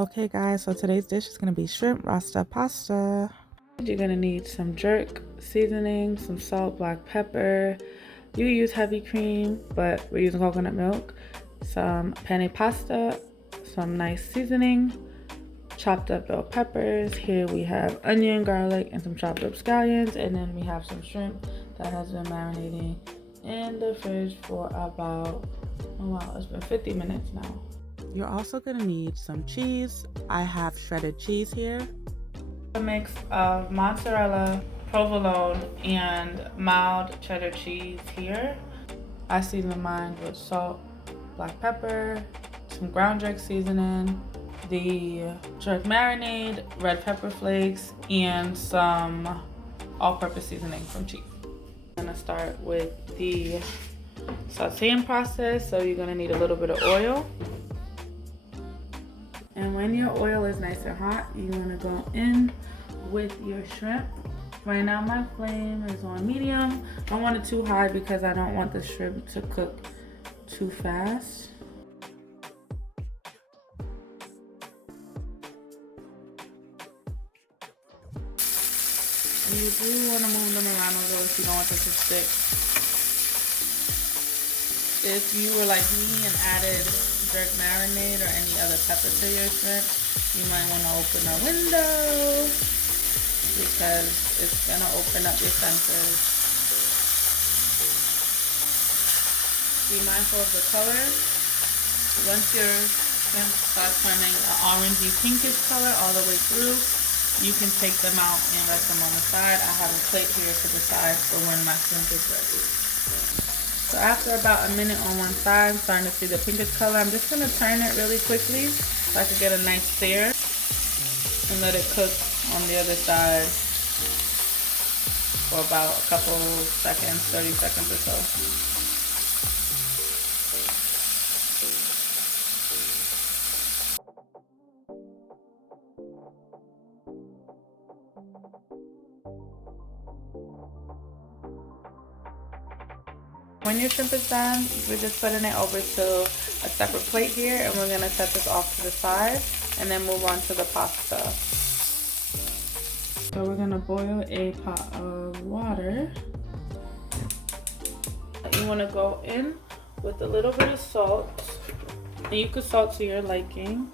Okay guys, so today's dish is going to be shrimp Rasta pasta. You're going to need some jerk seasoning, some salt, black pepper. You can use heavy cream, but we're using coconut milk. Some penne pasta, some nice seasoning, chopped up bell peppers. Here we have onion, garlic, and some chopped up scallions. And then we have some shrimp that has been marinating in the fridge for about, oh wow, it's been 50 minutes now. You're also gonna need some cheese. I have shredded cheese here. A mix of mozzarella, provolone, and mild cheddar cheese here. I season mine with salt, black pepper, some ground jerk seasoning, the jerk marinade, red pepper flakes, and some all-purpose seasoning from cheese. I'm gonna start with the sauteing process. So you're gonna need a little bit of oil. And when your oil is nice and hot, you want to go in with your shrimp. Right now my flame is on medium. I don't want it too high because I don't want the shrimp to cook too fast. And you do want to move them around a little if you don't want them to stick. If you were like me and added jerk marinade or any other pepper to your shrimp, you might want to open a window because it's going to open up your senses. Be mindful of the color. Once your shrimp starts turning an orangey pinkish color all the way through, you can take them out and rest them on the side. I have a plate here to the side for when my shrimp is ready. So after about a minute on one side, I'm starting to see the pinkish color. I'm just going to turn it really quickly so I can get a nice sear and let it cook on the other side for about a couple seconds, 30 seconds or so. When your shrimp is done, we're just putting it over to a separate plate here, and we're going to set this off to the side and then move on to the pasta. So we're going to boil a pot of water. You want to go in with a little bit of salt, and you can salt to your liking,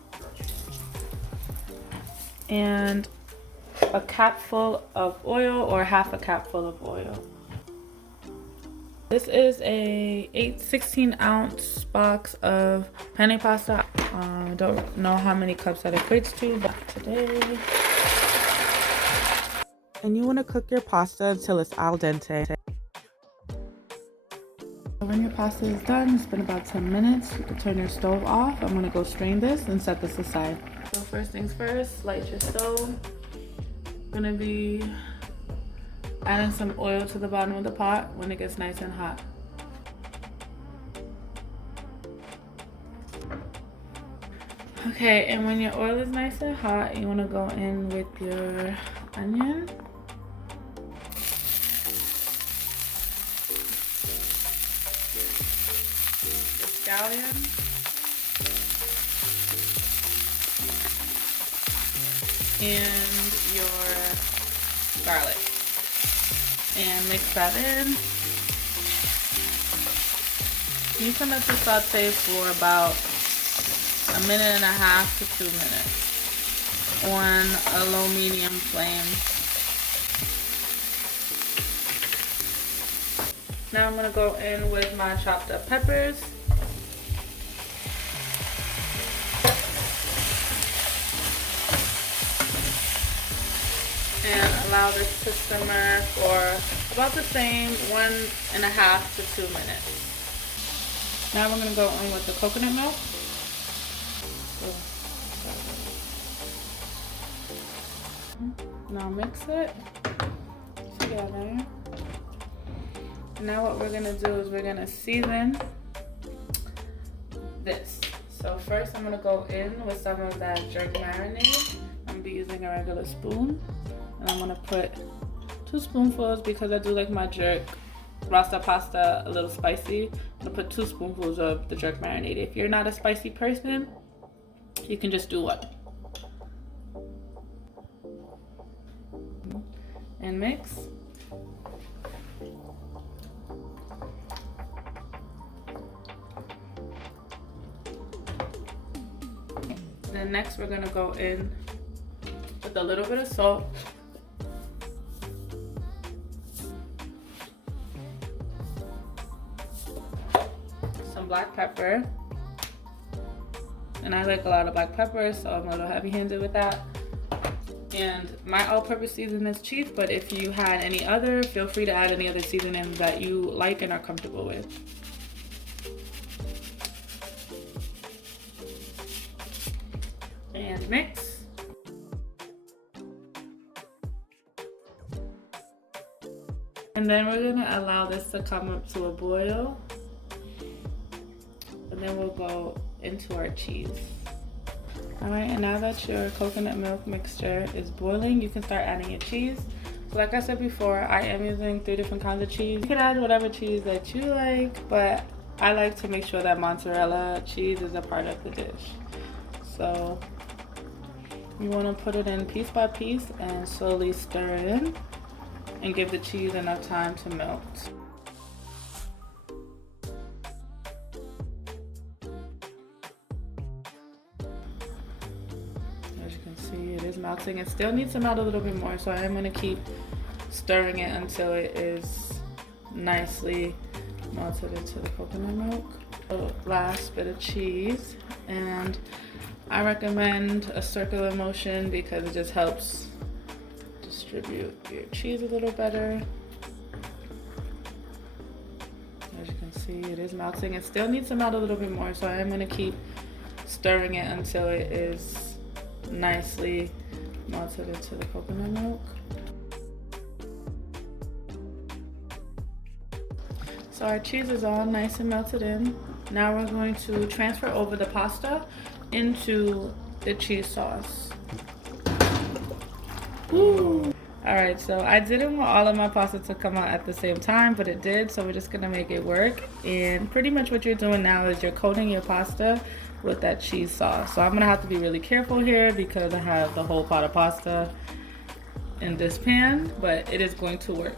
and a capful of oil or half a capful of oil. This is a 16-ounce box of penne pasta. I don't know how many cups that equates to, but today. And you want to cook your pasta until it's al dente. When your pasta is done, it's been about 10 minutes. You can turn your stove off. I'm going to go strain this and set this aside. So first things first, light your stove. I'm going to be adding some oil to the bottom of the pot when it gets nice and hot. Okay, and when your oil is nice and hot, you want to go in with your onion. The scallion. And your garlic. And mix that in. You can let this saute for about a minute and a half to 2 minutes on a low medium flame. Now I'm going to go in with my chopped up peppers. And allow this to simmer for about the same 1.5 to 2 minutes. Now we're going to go in with the coconut milk. Now mix it together. Now what we're going to do is we're going to season this. So first I'm going to go in with some of that jerk marinade. I'm going to be using a regular spoon. And I'm gonna put 2 spoonfuls because I do like my jerk Rasta pasta a little spicy. I'm gonna put 2 spoonfuls of the jerk marinade. If you're not a spicy person, you can just do 1. and mix. Then next we're gonna go in with a little bit of salt, some black pepper, and I like a lot of black pepper, so I'm a little heavy-handed with that. And my all-purpose seasoning is cheese, but if you had any other, feel free to add any other seasonings that you like and are comfortable with. And mix. And then we're gonna allow this to come up to a boil. And then we'll go into our cheese. All right, and now that your coconut milk mixture is boiling, you can start adding your cheese. So like I said before, I am using 3 different kinds of cheese. You can add whatever cheese that you like, but I like to make sure that mozzarella cheese is a part of the dish. So you want to put it in piece by piece and slowly stir it in and give the cheese enough time to melt. As you can see, it is melting. It still needs to melt a little bit more, so I am going to keep stirring it until it is nicely melted into the coconut milk. The last bit of cheese, and I recommend a circular motion because it just helps distribute your cheese a little better. As you can see, it is melting. It still needs to melt a little bit more, so I am going to keep stirring it until it is nicely melted into the coconut milk. So our cheese is all nice and melted in. Now we're going to transfer over the pasta into the cheese sauce. Ooh. All right, so I didn't want all of my pasta to come out at the same time, but it did, so we're just gonna make it work. And pretty much what you're doing now is you're coating your pasta with that cheese sauce. So I'm gonna have to be really careful here because I have the whole pot of pasta in this pan, but it is going to work.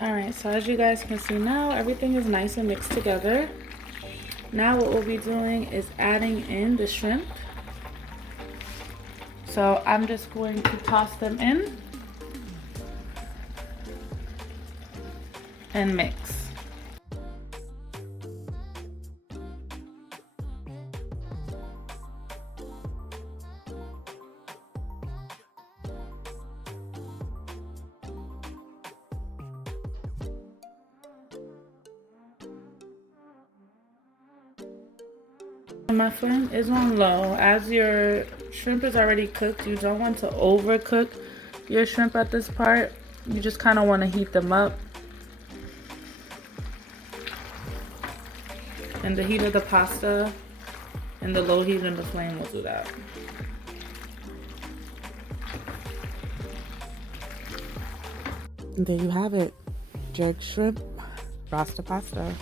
All right, so as you guys can see now, everything is nice and mixed together. Now what we'll be doing is adding in the shrimp. So I'm just going to toss them in and mix. My flame is on low. As your shrimp is already cooked, you don't want to overcook your shrimp at this part. You just kind of want to heat them up. And the heat of the pasta and the low heat in the flame will do that. There you have it. Jerk shrimp, Rasta pasta.